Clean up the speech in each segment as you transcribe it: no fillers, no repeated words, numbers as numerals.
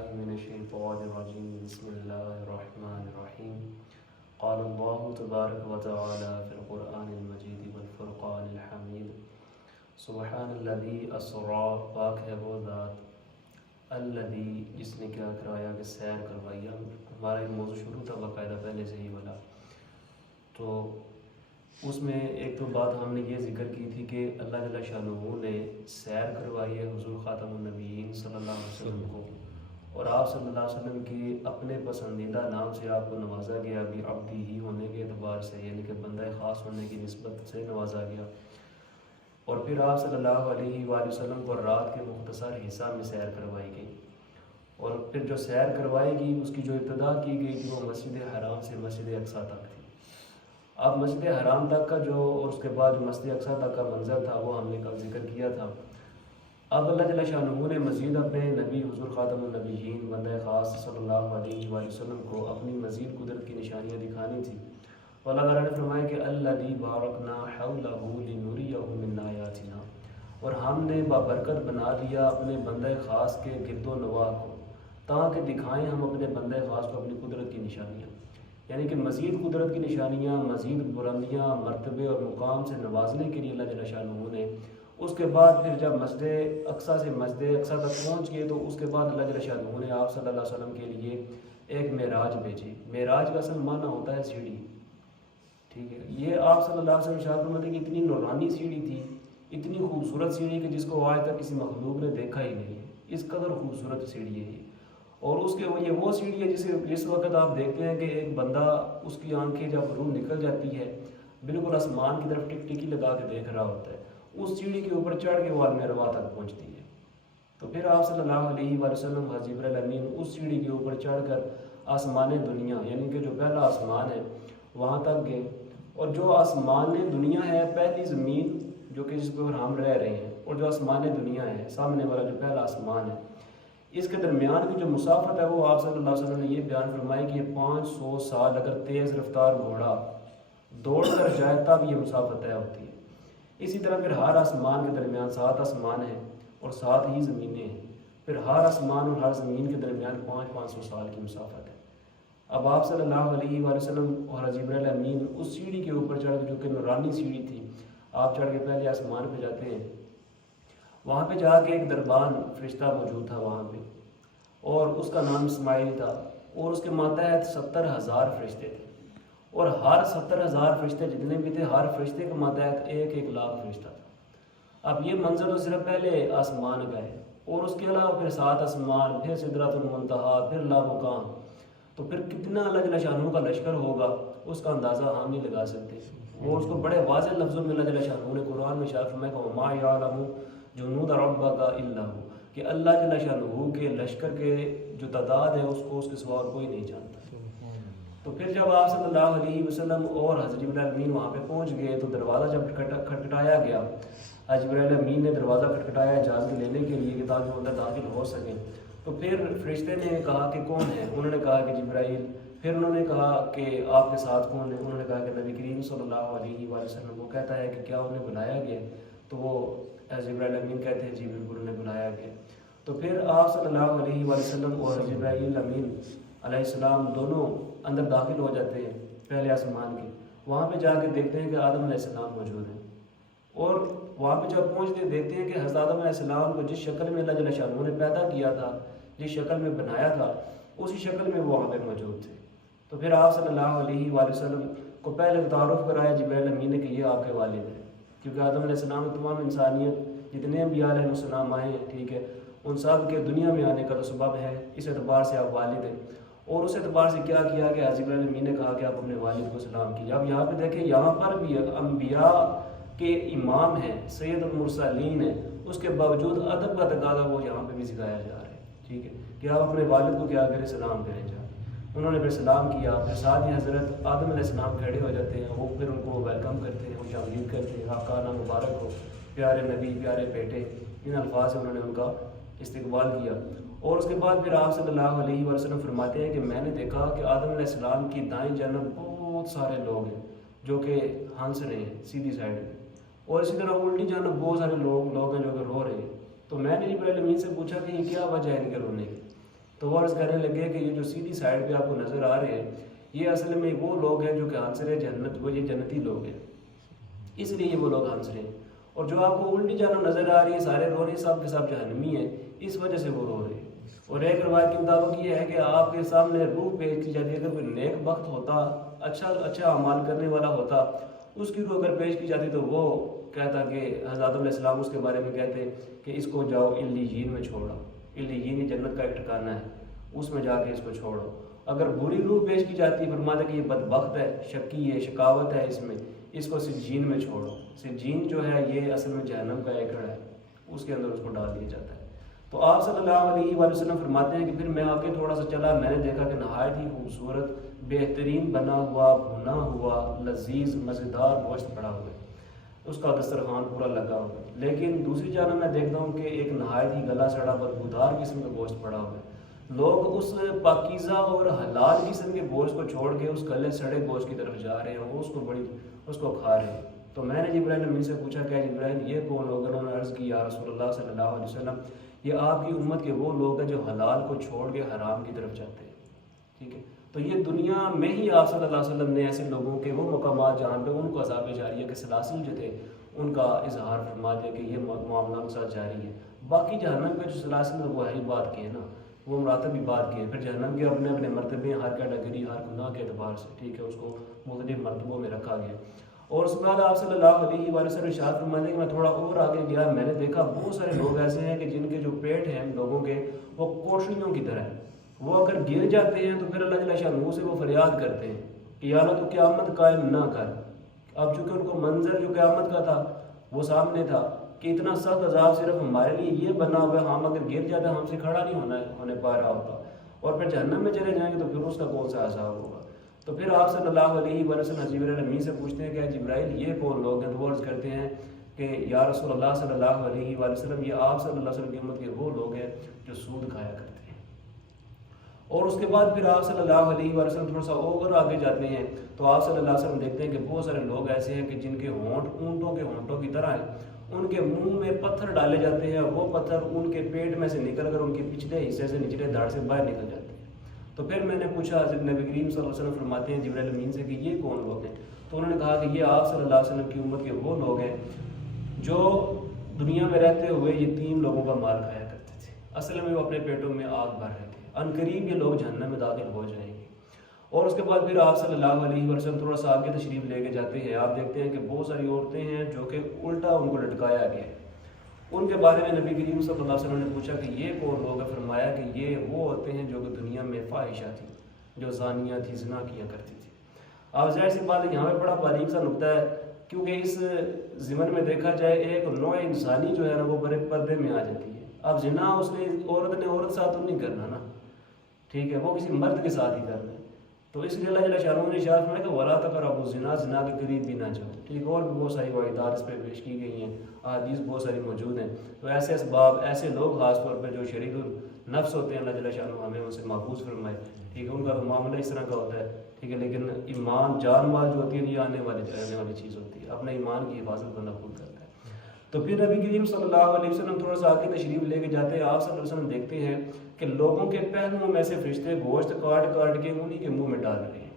بالله من الشيطان الرجيم بسم الله الرحمن الرحيم قال الله تبارك وتعالى في القرآن المجيد والفرقان الحميد سبحان الذي اسرا، پاک ہے وہ ذات الذي جس نے کیا کرایا کہ سیر کروائی. ہمارا ایک موضوع شروع تھا باقاعدہ پہلے سے ہی والا، تو اس میں ایک تو بات ہم نے یہ ذکر کی تھی کہ اللہ جل شانہ نے سیر کروائی ہے حضور خاتم النبیین صلی اللہ علیہ وسلم کو، اور آپ صلی اللہ علیہ وسلم کی اپنے پسندیدہ نام سے آپ کو نوازا گیا بھی عبدی ہی ہونے کے اعتبار سے، یعنی کہ بندہ خاص ہونے کی نسبت سے نوازا گیا. اور پھر آپ صلی اللہ علیہ وآلہ وسلم کو رات کے مختصر حصہ میں سیر کروائی گئی، اور پھر جو سیر کروائی گئی اس کی جو ابتدا کی گئی تھی وہ مسجد حرام سے مسجد اقصیٰ تک تھی. اب مسجد حرام تک کا جو اور اس کے بعد جو مسجد اقصیٰ تک کا منظر تھا وہ ہم نے کل ذکر کیا تھا. اب اللہ جل شانہ نے مزید اپنے نبی حضور خاتم النبیین بندہ خاص صلی اللہ علیہ وآلہ وسلم کو اپنی مزید قدرت کی نشانیاں دکھانی تھی. اور اللہ تعالیٰ نے فرمایا کہ الذی بارکنا حولہ لنریہ من آیاتنا، اور ہم نے بابرکت بنا لیا اپنے بندہ خاص کے گرد و نواح کو تاکہ دکھائیں ہم اپنے بندہ خاص کو اپنی قدرت کی نشانیاں، یعنی کہ مزید قدرت کی نشانیاں، مزید بلندیاں، مرتبے اور مقام سے نوازنے کے لیے اللہ جل شانہ نے اس کے بعد پھر جب مسجد اقصیٰ سے مسجد اقصیٰ تک پہنچ گئے تو اس کے بعد اللہ جل شانہ نے آپ صلی اللہ علیہ وسلم کے لیے ایک معراج بھیجی. معراج کا اصل معنی ہوتا ہے سیڑھی، ٹھیک ہے. یہ آپ صلی اللہ علیہ وسلم شاہ فرماتے کہ اتنی نورانی سیڑھی تھی، اتنی خوبصورت سیڑھی کہ جس کو آج تک کسی مخلوق نے دیکھا ہی نہیں ہے. اس قدر خوبصورت سیڑھی ہے یہ. اور اس کے یہ وہ سیڑھی ہے جس وقت آپ دیکھتے ہیں کہ ایک بندہ اس کی آنکھیں جب روح نکل جاتی ہے بالکل آسمان کی طرف ٹک ٹکی لگا کے دیکھ رہا ہوتا ہے، اس سیڑھی کے اوپر چڑھ کے وہ عالم ارواح تک پہنچتی ہے. تو پھر آپ صلی اللہ علیہ وآلہ وسلم حضرت جبرائیل امین اس سیڑھی کے اوپر چڑھ کر آسمان دنیا یعنی کہ جو پہلا آسمان ہے وہاں تک گئے. اور جو آسمان دنیا ہے پہلی زمین جو کہ جس پر ہم رہ رہے ہیں، اور جو آسمان دنیا ہے سامنے والا جو پہلا آسمان ہے، اس کے درمیان کی جو مسافت ہے وہ آپ صلی اللہ علیہ وسلم نے یہ بیان فرمائی کہ یہ 500 سال اگر تیز رفتار گھوڑا دوڑ کر جائے تب یہ مسافت طے ہوتی ہے. اسی طرح پھر ہر آسمان کے درمیان 7 آسمان ہیں اور 7 ہی زمینیں ہیں. پھر ہر آسمان اور ہر زمین کے درمیان 500 سال کی مسافت ہے. اب آپ صلی اللہ علیہ وآلہ وسلم اور حضرت جبرائیل امین اس سیڑھی کے اوپر چڑھ کے جو کہ نورانی سیڑھی تھی، آپ چڑھ کے پہلے آسمان پہ جاتے ہیں. وہاں پہ جا کے ایک دربان فرشتہ موجود تھا وہاں پہ، اور اس کا نام اسماعیل تھا، اور اس کے ماتحت 70,000 فرشتے تھے، اور ہر 70,000 فرشتے جتنے بھی تھے ہر فرشتے کے ماتحت 1 لاکھ فرشتہ تھا. اب یہ منظر تو صرف پہلے آسمان کا ہے، اور اس کے علاوہ پھر 7 آسمان، پھر سدرۃ المنتہا، پھر لامقام. تو پھر کتنا اللہ جل شانہ کا لشکر ہوگا اس کا اندازہ ہم نہیں لگا سکتے. وہ اس کو بڑے واضح لفظوں میں اللہ جل شانہ نے قرآن میں ارشاد فرمایا کہ وما یعلم جنود ربک الا هو، کہ اللہ جل شانہ کے لشکر کے جو تعداد ہے اس کو اس کے سوا کوئی نہیں جانتا. تو پھر جب آپ صلی اللہ علیہ وسلم اور حضرت جبرائیل امین وہاں پہ پہنچ گئے تو دروازہ جب کھٹکھٹایا گیا، حضرت جبرائیل امین نے دروازہ کھٹکھٹایا اجازت لینے کے لیے کہ تاکہ وہ اندر داخل ہو سکیں. تو پھر فرشتے نے کہا کہ کون ہے؟ انہوں نے کہا کہ جبرائیل. پھر انہوں نے کہا کہ آپ کے ساتھ کون ہے؟ انہوں نے کہا کہ نبی کریم صلی اللہ علیہ وآلہ وسلم. وہ کہتا ہے کہ کیا انہیں بلایا گیا؟ تو وہ جبرائیل امین کہتے ہیں جی بالکل انہیں بلایا گیا. تو پھر آپ صلی اللہ علیہ وآلہ وسلم اور جبرائیل امین علیہ السلام دونوں اندر داخل ہو جاتے ہیں پہلے آسمان کے. وہاں پہ جا کے دیکھتے ہیں کہ آدم علیہ السلام موجود ہیں، اور وہاں پہ جب پہنچتے دیکھتے ہیں کہ حضرت آدم علیہ السلام کو جس شکل میں اللہ جل شانہ نے پیدا کیا تھا، جس شکل میں بنایا تھا، اسی شکل میں وہ وہاں پہ موجود تھے. تو پھر آپ صلی اللہ علیہ وآلہ وسلم کو پہلے تعارف کرایا جبرائیل امین نے کہ یہ آپ کے والد ہیں، کیونکہ آدم علیہ السلام تمام انسانیت جتنے انبیاء علیہ السلام آئے ہیں، ٹھیک ہے، ان سب کے دنیا میں آنے کا تو سبب ہے، اس اعتبار سے آپ والد ہیں. اور اس اعتبار سے کیا کیا کہ حضرت جبرائیل امین نے کہا کہ آپ اپنے والد کو سلام کیجیے. اب یہاں پہ دیکھیں یہاں پر بھی انبیاء کے امام ہیں، سید المرسلین ہیں، اس کے باوجود ادب کا تقاضا وہ یہاں پہ بھی سکھایا جا رہا ہے، ٹھیک ہے، کہ آپ اپنے والد کو کیا کریں، سلام کریں. جا انہوں نے پھر سلام کیا. پھر ساتھ ہی حضرت آدم علیہ السلام کھڑے ہو جاتے ہیں، وہ پھر ان کو ویلکم کرتے ہیں، خوش آمدید کرتے ہیں، آپ کا نام مبارک ہو، پیارے نبی، پیارے بیٹے. ان الفاظ سے انہوں نے ان کا استقبال کیا. اور اس کے بعد پھر آپ صلی اللہ علیہ وآلہ وسلم فرماتے ہیں کہ میں نے دیکھا کہ آدم علیہ السلام کی دائیں جانب بہت سارے لوگ ہیں جو کہ ہنس رہے ہیں سیدھی سائڈ میں، اور اسی طرح الٹی جانب بہت سارے لوگ ہیں جو کہ رو رہے ہیں. تو میں نے جبرائیل امین سے پوچھا کہ یہ کیا وجہ ہے ان کے رونے کی؟ تو وہ عرض کرنے لگے کہ یہ جو سیدھی سائڈ پہ آپ کو نظر آ رہے ہیں یہ اصل میں وہ لوگ ہیں جو کہ عنصر جنت، وہ یہ جنتی لوگ ہیں، اس لیے یہ وہ لوگ عنصر ہیں۔ اور جو آپ کو الٹی جانب نظر آ رہی ہے سارے رو رہے ہیں، سب کے سب جہنمی ہیں، اس وجہ سے وہ رو رہے ہیں۔ اور ایک روایت کے مطابق یہ ہے کہ آپ کے سامنے روح پیش کی جاتی ہے، اگر کوئی نیک بخت ہوتا، اچھا اعمال کرنے والا ہوتا، اس کی روح اگر پیش کی جاتی تو وہ کہتا کہ حضرت علیہ السلام اس کے بارے میں کہتے کہ اس کو جاؤ علیین میں چھوڑو، علیین جنت کا ایک ٹھکانہ ہے، اس میں جا کے اس کو چھوڑو۔ اگر بری روح پیش کی جاتی فرماتا کہ یہ بدبخت ہے، شقی ہے، شقاوت ہے اس میں، اس کو سجین میں چھوڑو۔ سجین جو ہے یہ اصل میں جہنم کا ایکڑ ہے، اس کے اندر اس کو ڈال دیا جاتا ہے۔ تو آپ صلی اللہ علیہ وآلہ وسلم فرماتے ہیں کہ پھر میں آگے تھوڑا سا چلا، میں نے دیکھا کہ نہایت ہی خوبصورت بہترین بنا ہوا بھنا ہوا لذیذ مزیدار گوشت پڑا ہوا ہے، اس کا دسترخوان پورا لگا ہوا ہے۔ لیکن دوسری جانب میں دیکھتا ہوں کہ ایک نہایت ہی گلا سڑا بدبودار قسم کا گوشت پڑا ہوا ہے۔ لوگ اس پاکیزہ اور حلال قسم کے گوشت کو چھوڑ کے اس گلے سڑے گوشت کی طرف جا رہے ہیں، اس کو کھا رہے ہیں۔ تو میں نے جبرائیل امین سے پوچھا کہ جبرائیل یہ کون لوگ؟ انہوں نے عرض کی یا رسول اللہ صلی اللہ علیہ وسلم یہ آپ کی امت کے وہ لوگ ہیں جو حلال کو چھوڑ کے حرام کی طرف جاتے ہیں، ٹھیک ہے۔ تو یہ دنیا میں ہی آپ صلی اللہ علیہ وسلم نے ایسے لوگوں کے وہ مقامات جہاں پہ ان کو عذاب جاریہ کے سلاسل جو تھے ان کا اظہار فرما دیا کہ یہ معاملہ ان کے ساتھ جاری ہے۔ باقی جہنم کے جو سلاسل وہ ہی بات کے ہیں نا، وہ مراتب بھی بات کی ہے۔ پھر جہنم کے اپنے اپنے مرتبے ہر کیٹیگری ہر گناہ کے اعتبار سے، ٹھیک ہے، اس کو مختلف مرتبوں میں رکھا گیا۔ اور اس کے بعد آپ صلی اللہ علیہ وآلہ وسلم ارشاد فرماتے ہیں کہ میں تھوڑا اور آگے گیا، میں نے دیکھا بہت سارے لوگ ایسے ہیں کہ جن کے جو پیٹ ہیں لوگوں کے وہ کوٹڑیوں کی طرح ہیں، وہ اگر گر جاتے ہیں تو پھر اللہ جل شانہ سے وہ فریاد کرتے ہیں کہ یا اللہ تو قیامت قائم نہ کر۔ اب چونکہ ان کو منظر جو قیامت کا تھا وہ سامنے تھا کہ اتنا سخت عذاب صرف ہمارے لیے یہ بنا ہوا ہے، ہم اگر گر جاتے ہیں ہم سے کھڑا نہیں ہونے پا رہا ہوتا، اور پھر جہنم میں چلے جائیں گے تو پھر اس کا کون سا عذاب ہوگا۔ تو پھر آپ صلی اللہ علیہ وآلہ وسلم جبرائیل امین سے پوچھتے ہیں کہ جبرائیل یہ کون لوگ ہیں؟ تو وہ عرض کرتے ہیں کہ یا رسول اللہ صلی اللہ علیہ وآلہ وسلم یہ آپ صلی اللہ علیہ وسلم کی امت کے وہ لوگ ہیں جو سود کھایا کرتے ہیں۔ اور اس کے بعد پھر آپ صلی اللہ علیہ وآلہ وسلم تھوڑا سا اور آگے جاتے ہیں تو آپ صلی اللہ علیہ وسلم دیکھتے ہیں کہ بہت سارے لوگ ایسے ہیں کہ جن کے ہونٹ اونٹوں کے ہونٹوں کی طرح ہیں، ان کے منہ میں پتھر ڈالے جاتے ہیں، وہ پتھر ان کے پیٹ میں سے نکل کر ان کے پچھلے حصے سے نچلے دھڑ سے باہر نکل جاتے ہیں۔ تو پھر میں نے پوچھا حضرت نبی کریم صلی اللہ علیہ وسلم فرماتے ہیں جبرائیل امین سے کہ یہ کون لوگ ہیں؟ تو انہوں نے کہا کہ یہ آپ صلی اللہ علیہ وسلم کی امت کے وہ لوگ ہیں جو دنیا میں رہتے ہوئے یتیم لوگوں کا مال کھایا کرتے تھے، اصل میں وہ اپنے پیٹوں میں آگ بھر رہے تھے، ان قریب یہ لوگ جہنم میں داخل ہو جائیں گے۔ اور اس کے بعد پھر آپ صلی اللہ علیہ وسلم تھوڑا سا آگے تشریف لے کے جاتے ہیں، آپ دیکھتے ہیں کہ بہت ساری عورتیں ہیں جو کہ الٹا ان کو لٹکایا گیا ہے۔ ان کے بارے میں نبی کریم صلی اللہ علیہ وسلم نے پوچھا کہ یہ کون لوگ ہیں؟ فرمایا کہ یہ وہ ہوتے ہیں جو کہ دنیا میں فاحشہ تھی، جو زانیہ تھی، زنا کیا کرتی تھی۔ اب ظاہر سی بات ہے یہاں پہ بڑا باریک سا نقطہ ہے، کیونکہ اس ضمن میں دیکھا جائے ایک نوع انسانی جو ہے نا وہ بڑے پردے میں آ جاتی ہے۔ اب زنا اس نے عورت نے عورت ساتھ تو نہیں کرنا نا، ٹھیک ہے، وہ کسی مرد کے ساتھ ہی کرنا ہے۔ تو اس لیے اللہ جل شانہ نے ارشاد فرمایا کہ وَلَا تَقْرَبُوا الزِّنَا، زنا کے قریب بھی نہ جاؤ، ٹھیک، اور بھی بہت ساری وعیدات اس پہ پیش کی گئی ہیں، احادیث بہت ساری موجود ہیں۔ تو ایسے اسباب، ایسے لوگ خاص طور پہ جو شریر النفس ہوتے ہیں، اللہ جل شانہ ہمیں ان سے محفوظ فرمائے، ٹھیک ہے، ان کا تو معاملہ اس طرح کا ہوتا ہے، ٹھیک ہے، لیکن ایمان جان مال جو ہوتی ہے یہ آنے والی چیز ہوتی ہے، اپنے ایمان کی حفاظت بندہ خود کرتا ہے۔ تو پھر نبی کریم صلی اللہ علیہ وسلم تھوڑا سا آگے تشریف لے کے جاتے ہیں، آپ صلی اللہ علیہ وسلم دیکھتے ہیں کہ لوگوں کے پہلوؤں میں سے فرشتے گوشت کاٹ کاٹ کے انہی کے منہ میں ڈال رہے ہیں،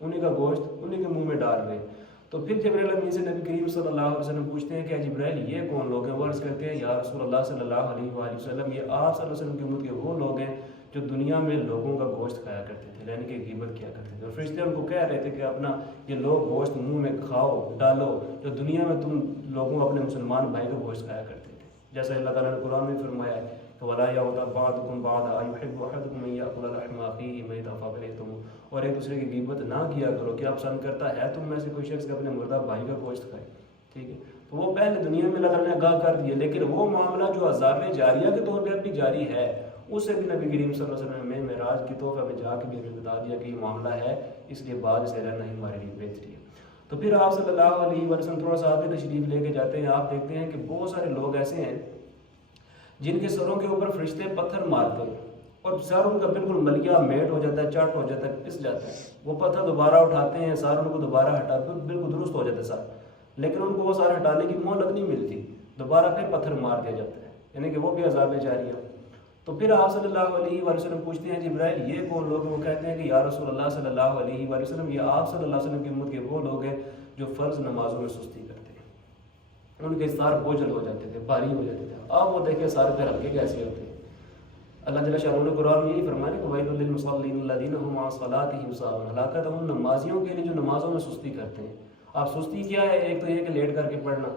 انہی کا گوشت انہی کے منہ میں ڈال رہے ہیں۔ تو پھر جبرائیل امین سے نبی کریم صلی اللہ علیہ وسلم پوچھتے ہیں کہ جبرائیل یہ کون لوگ ہیں؟ وہ عرض کرتے ہیں یا رسول اللہ صلی اللہ علیہ وآلہ وسلم یہ آپ صلی اللہ علیہ وسلم کی امت کے وہ لوگ ہیں جو دنیا میں لوگوں کا گوشت کھایا کرتے تھے، یعنی کہ غیبت کیا کرتے تھے۔ اور فرشتے ان کو کہہ رہے تھے کہ اپنا یہ لوگ گوشت منہ میں کھاؤ ڈالو جو دنیا میں تم لوگوں اپنے مسلمان بھائی کا گوشت کھایا کرتے تھے، جیسا اللہ تعالیٰ نے قرآن میں فرمایا ہے کہ وَلَا يَغْتَبْ بَعْضُكُمْ بَعْضًا أَيُحِبُّ أَحَدُكُمْ أَن يَأْكُلَ لَحْمَ أَخِيهِ مَيْتًا فَكَرِهْتُمُوهُ، اور ایک دوسرے کی غیبت نہ کیا کرو، کیا پسند کرتا ہے تم میں سے کوئی شخص اپنے مردہ بھائی کا گوشت کھائے، ٹھیک ہے۔ تو وہ پہلے دنیا میں اللہ تعالیٰ نے آگاہ کر دیا، لیکن وہ معاملہ جو عذاب جاریہ کے طور پہ اب بھی جاری ہے اس سے بھی نبی کریم صلی اللہ علیہ وسلم نے معراج کی تحفہ میں جا کے بھی ہمیں بتا دیا کہ یہ معاملہ ہے، اس لیے بعد سے رہنا ہی ہمارے لیے بہتری ہے۔ تو پھر آپ صلی اللہ علیہ وسلم تھوڑا سا آگے تشریف لے کے جاتے ہیں، آپ دیکھتے ہیں کہ بہت سارے لوگ ایسے ہیں جن کے سروں کے اوپر فرشتے پتھر مارتے ہیں اور سر ان کا بالکل ملیا میٹ ہو جاتا ہے، چٹ ہو جاتا ہے، پس جاتا ہے، وہ پتھر دوبارہ اٹھاتے ہیں، سر ان کو دوبارہ ہٹاتے ہیں، بالکل درست ہو جاتا ہے سر، لیکن ان کو وہ سر ہٹانے کی مہلت نہیں ملتی، دوبارہ پھر پتھر مار دیا جاتا ہے، یعنی کہ وہ بھی عذاب جاریہ۔ تو پھر آپ صلی اللہ علیہ وآلہ وسلم پوچھتے ہیں جبرائیل یہ کون لوگ ہیں؟ وہ کہتے ہیں کہ یا رسول اللہ صلی اللہ علیہ وآلہ وسلم یہ آپ صلی اللہ علیہ وسلم کی امت کے وہ لوگ ہیں جو فرض نمازوں میں سستی کرتے ہیں، ان کے سار بوجھل ہو جاتے تھے، بھاری ہو جاتے تھے۔ اب وہ دیکھیں سارے پھر ہلکے کیسے ہوتے ہیں۔ اللہ جل شانہ نے قرآن میں یہی فرمایا کہ وَيْلٌ لِّلْمُصَلِّينَ الَّذِينَ هُمْ عَنْ صَلَاتِهِمْ سَاهُونَ، ہلاکت ہے ان نمازیوں کے لیے جو نمازوں میں سستی کرتے ہیں۔ آپ سستی کیا ہے؟ ایک تو یہ کہ لیٹ کر کے پڑھنا،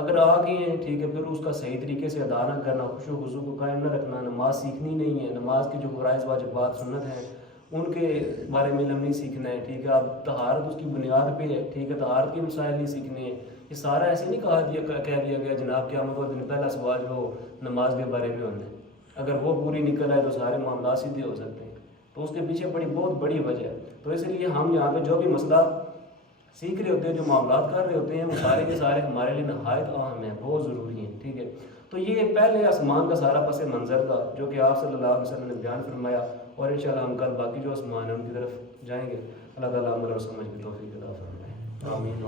اگر آ گئی ہیں ٹھیک ہے، پھر اس کا صحیح طریقے سے ادا نہ کرنا، خشوع و خضوع کو قائم نہ رکھنا، نماز سیکھنی نہیں ہے، نماز کے جو فرائض واجبات سنت ہیں ان کے بارے میں علم نہیں سیکھنا ہے، ٹھیک ہے، آپ طہارت اس کی بنیاد پہ ہے، ٹھیک ہے، طہارت کے مسائل نہیں سیکھنے ہیں۔ یہ سارا ایسے نہیں کہہ دیا گیا جناب قیامت والے دن پہلا سوال جو نماز کے بارے میں ہونا ہے، اگر وہ پوری نکل آئے تو سارے معاملات سیدھے ہو سکتے ہیں۔ تو اس کے پیچھے بہت بڑی وجہ ہے۔ تو اس لیے ہم یہاں پہ جو بھی مسئلہ سیکھ رہے ہوتے ہیں، جو معاملات کر رہے ہوتے ہیں، وہ سارے کے سارے ہمارے لیے نہایت اہم ہیں، بہت ضروری ہیں، ٹھیک ہے۔ تو یہ پہلے آسمان کا سارا پس منظر تھا جو کہ آپ صلی اللہ علیہ وسلم نے بیان فرمایا، اور انشاءاللہ ہم کل باقی جو آسمان ہیں ان کی طرف جائیں گے۔ اللہ تعالیٰ عمل اور سمجھ کی توفیق عطا فرمائے، آمین۔